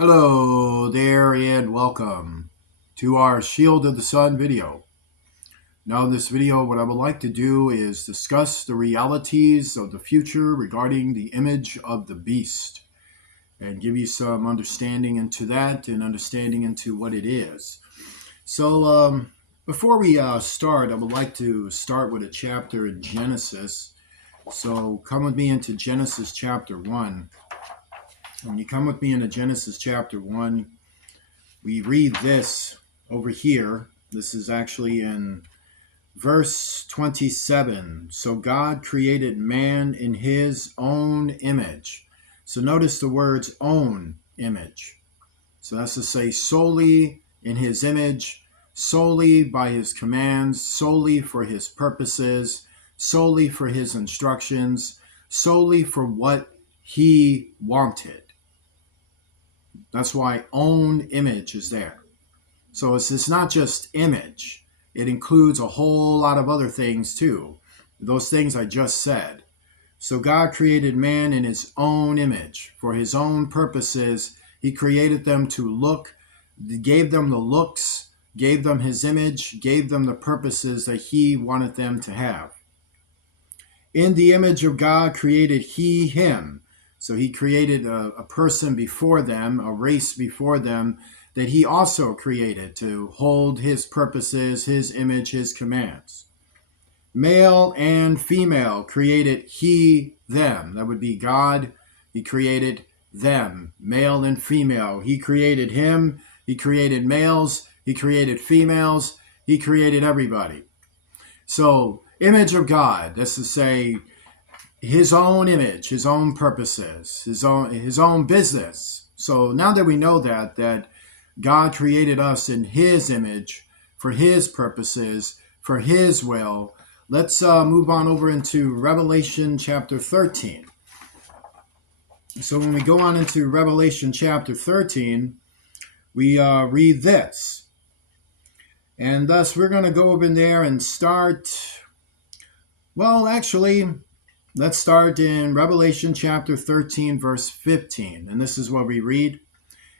Hello there and welcome to our Shield of the Sun video. Now in this video, what I would like to do is discuss the realities of the future regarding the image of the beast and give you some understanding into that and understanding into what it is. So before we start, I would like to start with a chapter in Genesis. So come with me into Genesis chapter 1. When you come with me into Genesis chapter 1, we read this over here. This is actually in verse 27. So God created man in his own image. So notice the words own image. So that's to say solely in his image, solely by his commands, solely for his purposes, solely for his instructions, solely for what he wanted. That's why own image is there. So it's not just image. It includes a whole lot of other things too. Those things I just said. So God created man in his own image. For his own purposes, he created them to look, gave them the looks, gave them his image, gave them the purposes that he wanted them to have. In the image of God created he him. So he created a person before them, a race before them, that he also created to hold his purposes, his image, his commands. Male and female created he, them. That would be God. He created them, male and female. He created him. He created males. He created females. He created everybody. So, image of God, that's to say, his own image, his own purposes, his own business. So now that we know that God created us in his image for his purposes, for his will, let's move on over into Revelation chapter 13. So when we go on into Revelation chapter 13, we read this. And thus we're going to go over in there and start, well, actually, let's start in Revelation chapter 13, verse 15. And this is what we read.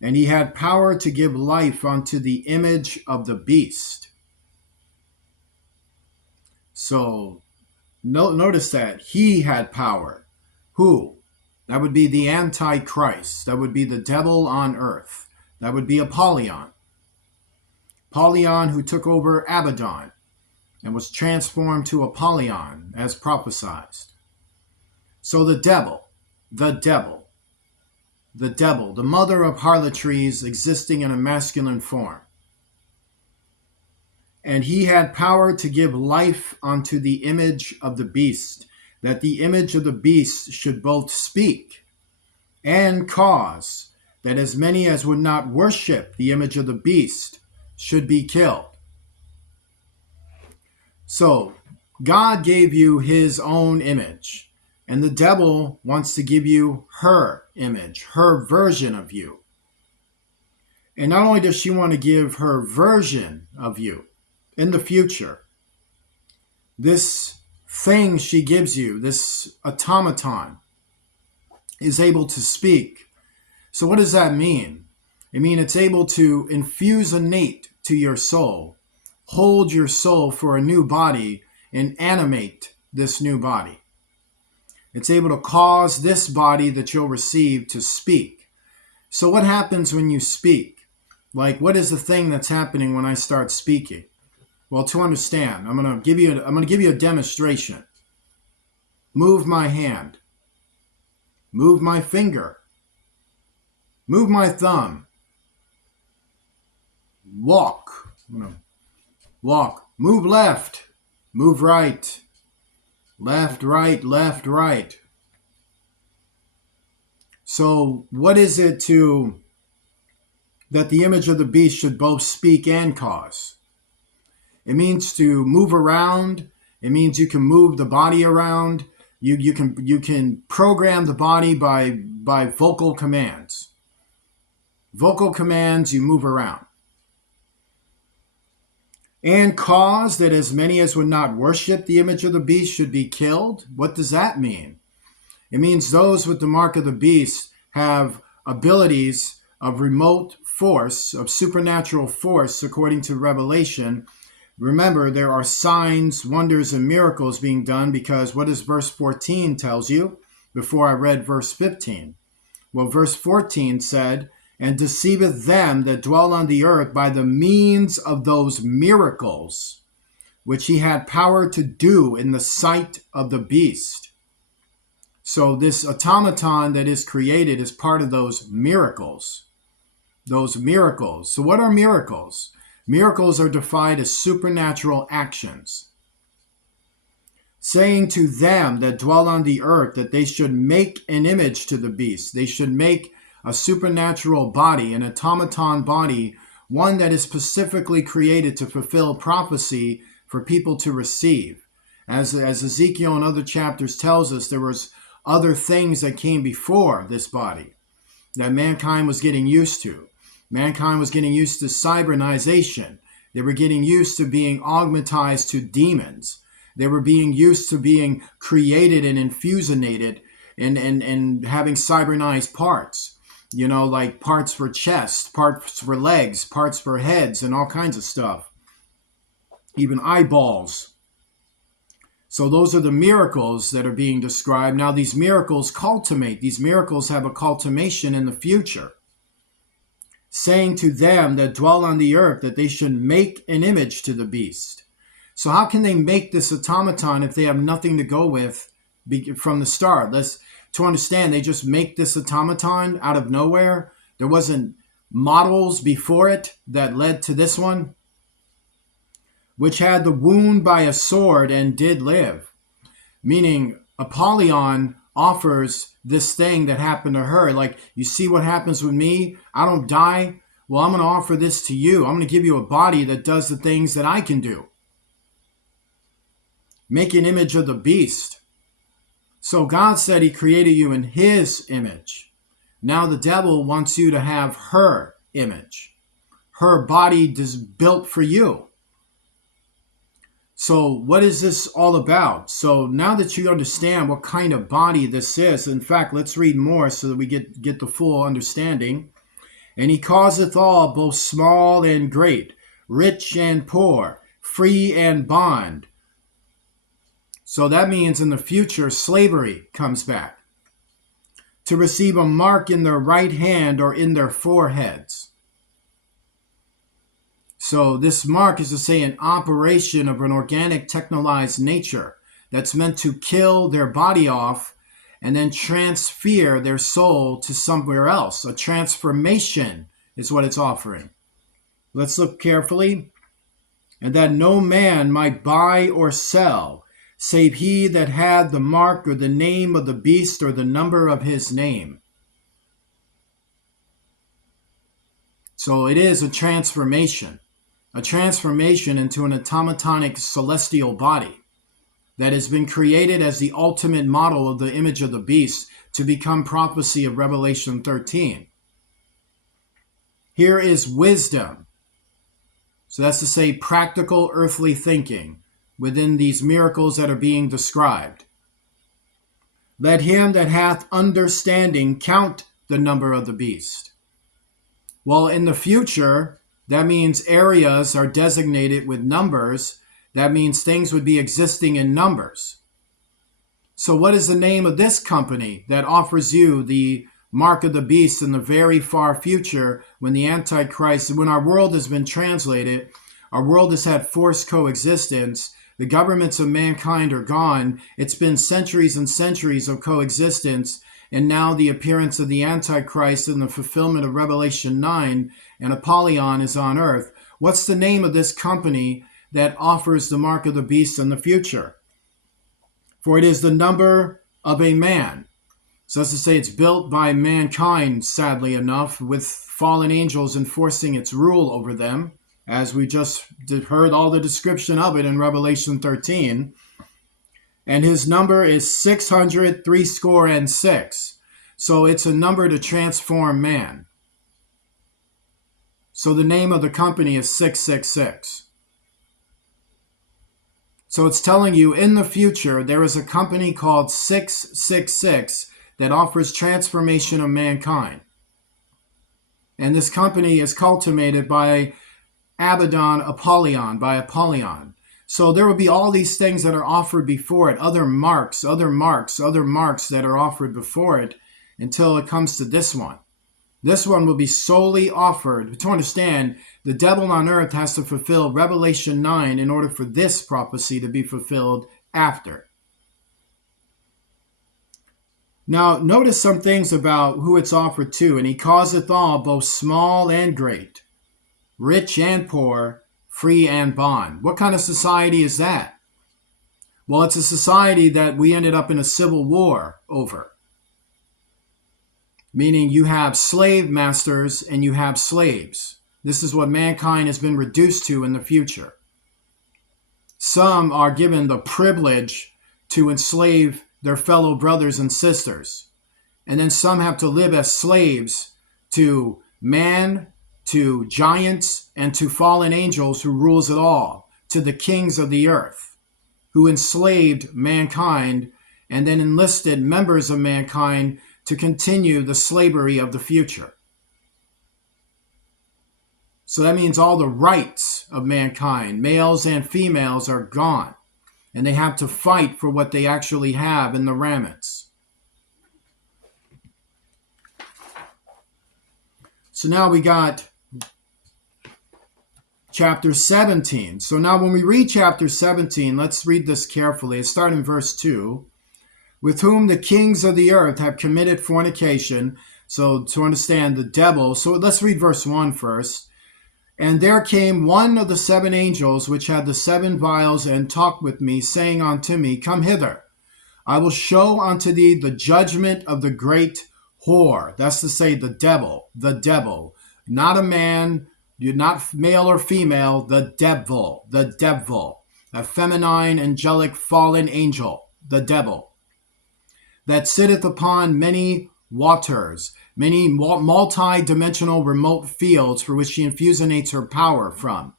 And he had power to give life unto the image of the beast. So notice that he had power. Who? That would be the Antichrist. That would be the devil on earth. That would be Apollyon. Apollyon who took over Abaddon and was transformed to Apollyon as prophesied. So the devil, the mother of harlotries existing in a masculine form. And he had power to give life unto the image of the beast, that the image of the beast should both speak and cause that as many as would not worship the image of the beast should be killed. So God gave you his own image. And the devil wants to give you her image, her version of you. And not only does she want to give her version of you in the future, this thing she gives you, this automaton, is able to speak. So what does that mean? It means it's able to infuse innate to your soul, hold your soul for a new body, and animate this new body. It's able to cause this body that you'll receive to speak. So what happens when you speak? Like, what is the thing that's happening when I start speaking? Well, to understand, I'm going to give you a demonstration. Move my hand. Move my finger. Move my thumb. Walk. Walk. Move left. Move right. Left, right, left, right. So what is it that the image of the beast should both speak and cause? It means to move around. It means you can move the body around. You can program the body by vocal commands. Vocal commands, you move around. And cause that as many as would not worship the image of the beast should be killed. What does that mean? It means those with the mark of the beast have abilities of remote force, of supernatural force, according to Revelation. Remember, there are signs, wonders, and miracles being done, because what does verse 14 tells you before I read verse 15? Well, verse 14 said, and deceiveth them that dwell on the earth by the means of those miracles which he had power to do in the sight of the beast. So this automaton that is created is part of those miracles. Those miracles. So what are miracles? Miracles are defined as supernatural actions. Saying to them that dwell on the earth that they should make an image to the beast. They should make a supernatural body, an automaton body, one that is specifically created to fulfill prophecy for people to receive. As Ezekiel and other chapters tells us, there was other things that came before this body that mankind was getting used to. Mankind was getting used to cybernization. They were getting used to being augmentized to demons. They were being used to being created and infusionated and having cybernized parts. You know, like parts for chest, parts for legs, parts for heads, and all kinds of stuff. Even eyeballs. So those are the miracles that are being described. Now these miracles culminate. These miracles have a culmination in the future. Saying to them that dwell on the earth that they should make an image to the beast. So how can they make this automaton if they have nothing to go with from the start? To understand, they just make this automaton out of nowhere. There wasn't models before it that led to this one, which had the wound by a sword and did live. Meaning Apollyon offers this thing that happened to her. Like, you see what happens with me? I don't die. Well, I'm going to offer this to you. I'm going to give you a body that does the things that I can do. Make an image of the beast. So God said he created you in his image. Now the devil wants you to have her image. Her body is built for you. So what is this all about? So now that you understand what kind of body this is, in fact, let's read more so that we get the full understanding. And he causeth all, both small and great, rich and poor, free and bond. So that means in the future, slavery comes back. To receive a mark in their right hand or in their foreheads. So this mark is to say an operation of an organic technologized nature that's meant to kill their body off and then transfer their soul to somewhere else. A transformation is what it's offering. Let's look carefully. And that no man might buy or sell, save he that had the mark or the name of the beast or the number of his name. So it is a transformation into an automatonic celestial body that has been created as the ultimate model of the image of the beast to become prophecy of Revelation 13. Here is wisdom. So that's to say practical earthly thinking within these miracles that are being described. Let him that hath understanding count the number of the beast. Well, in the future, that means areas are designated with numbers. That means things would be existing in numbers. So what is the name of this company that offers you the mark of the beast in the very far future when the Antichrist, when our world has been translated, our world has had forced coexistence, the governments of mankind are gone, it's been centuries and centuries of coexistence, and now the appearance of the Antichrist and the fulfillment of Revelation 9 and Apollyon is on earth. What's the name of this company that offers the mark of the beast in the future? For it is the number of a man. So that's to say it's built by mankind, sadly enough, with fallen angels enforcing its rule over them, as we just heard all the description of it in Revelation 13. And his number is 666. So it's a number to transform man. So the name of the company is 666. So it's telling you in the future there is a company called 666 that offers transformation of mankind. And this company is cultivated by Apollyon. So there will be all these things that are offered before it, other marks that are offered before it until it comes to this one. This one will be solely offered. To understand, the devil on earth has to fulfill Revelation 9 in order for this prophecy to be fulfilled after. Now, notice some things about who it's offered to. And he causeth all, both small and great, rich and poor, free and bond. What kind of society is that? Well, it's a society that we ended up in a civil war over. Meaning you have slave masters and you have slaves. This is what mankind has been reduced to in the future. Some are given the privilege to enslave their fellow brothers and sisters. And then some have to live as slaves to man, to giants, and to fallen angels who rules it all, to the kings of the earth, who enslaved mankind and then enlisted members of mankind to continue the slavery of the future. So that means all the rights of mankind, males and females, are gone, and they have to fight for what they actually have in the Ramets. So now we got chapter 17. So now when we read chapter 17, let's read this carefully. Let's start in verse 2. With whom the kings of the earth have committed fornication. So to understand the devil. So let's read verse 1 first. And there came one of the 7 angels which had the 7 vials, and talked with me, saying unto me, Come hither, I will show unto thee the judgment of the great whore. That's to say the devil, not a man, not male or female, the devil, a feminine, angelic, fallen angel, the devil, that sitteth upon many waters, many multi-dimensional remote fields for which she infusionates her power from.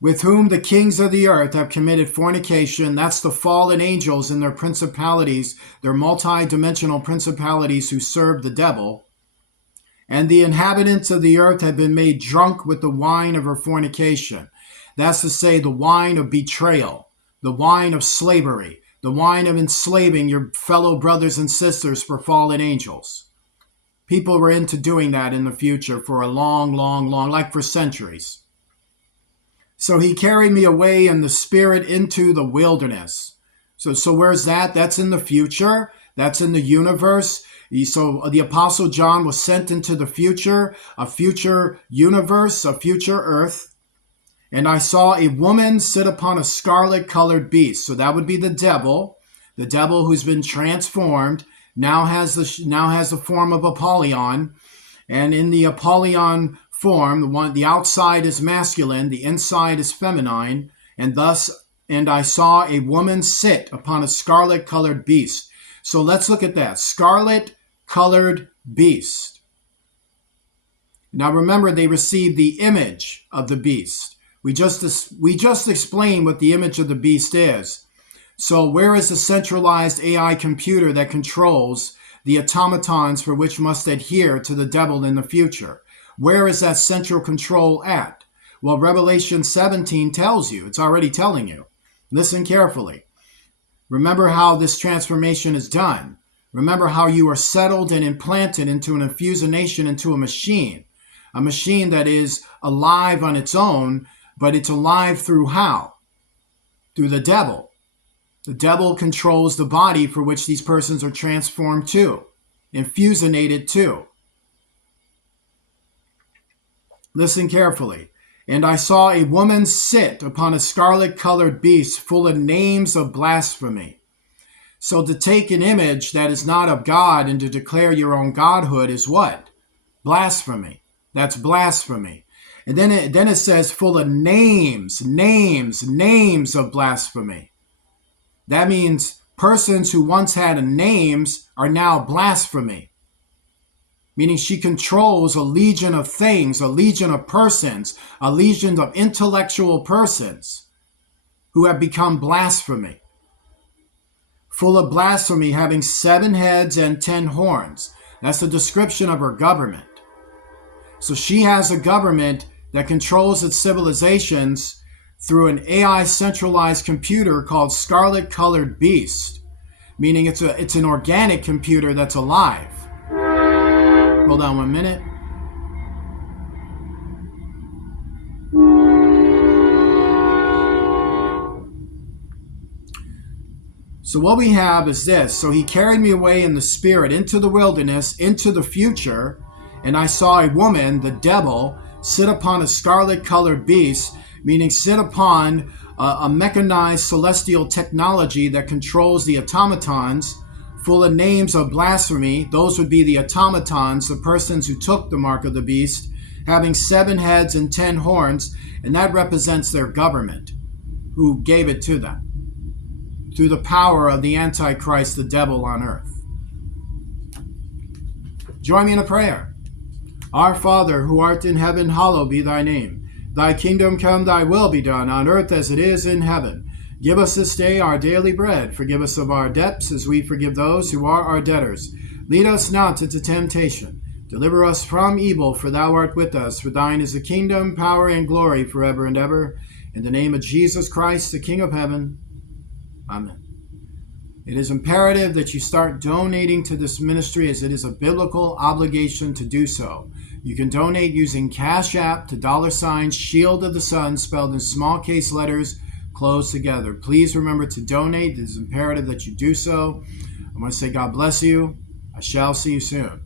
With whom the kings of the earth have committed fornication. That's the fallen angels and their principalities, their multi-dimensional principalities who serve the devil. And the inhabitants of the earth have been made drunk with the wine of her fornication. That's to say, the wine of betrayal, the wine of slavery, the wine of enslaving your fellow brothers and sisters for fallen angels. People were into doing that in the future for a long, like for centuries. So he carried me away in the spirit into the wilderness. So where's that? That's in the future. That's in the universe. So the Apostle John was sent into the future, a future universe, a future earth. And I saw a woman sit upon a scarlet-colored beast. So that would be the devil who's been transformed, now has the form of Apollyon. And in the Apollyon form, the outside is masculine, the inside is feminine. And I saw a woman sit upon a scarlet-colored beast. So let's look at that. Scarlet-colored beast. Now remember, they received the image of the beast. We just explained what the image of the beast is. So where is the centralized AI computer that controls the automatons for which must adhere to the devil in the future? Where is that central control at? Well, Revelation 17 tells you. It's already telling you. Listen carefully. Remember how this transformation is done. Remember how you are settled and implanted into an infusionation into a machine that is alive on its own, but it's alive through how? Through the devil. The devil controls the body for which these persons are transformed to, infusionated to. Listen carefully. And I saw a woman sit upon a scarlet-colored beast full of names of blasphemy. So to take an image that is not of God and to declare your own godhood is what? Blasphemy. That's blasphemy. And then it says full of names of blasphemy. That means persons who once had names are now blasphemy. Meaning she controls a legion of things, a legion of persons, a legion of intellectual persons who have become blasphemy. Full of blasphemy, having 7 heads and 10 horns. That's the description of her government. So she has a government that controls its civilizations through an AI centralized computer called Scarlet Colored Beast, meaning it's an organic computer that's alive. Hold on 1 minute. So what we have is this. So he carried me away in the spirit into the wilderness, into the future, and I saw a woman, the devil, sit upon a scarlet colored beast, meaning sit upon a mechanized celestial technology that controls the automatons, full of names of blasphemy. Those would be the automatons, the persons who took the mark of the beast, having 7 heads and 10 horns, and that represents their government, who gave it to them through the power of the Antichrist, the devil on earth. Join me in a prayer. Our Father, who art in heaven, hallowed be thy name. Thy kingdom come, thy will be done, on earth as it is in heaven. Give us this day our daily bread. Forgive us of our debts, as we forgive those who are our debtors. Lead us not into temptation. Deliver us from evil, for thou art with us. For thine is the kingdom, power, and glory forever and ever. In the name of Jesus Christ, the King of heaven. Amen. It is imperative that you start donating to this ministry, as it is a biblical obligation to do so. You can donate using Cash App to $ Shield of the Sun, spelled in small case letters, closed together. Please remember to donate. It is imperative that you do so. I want to say God bless you. I shall see you soon.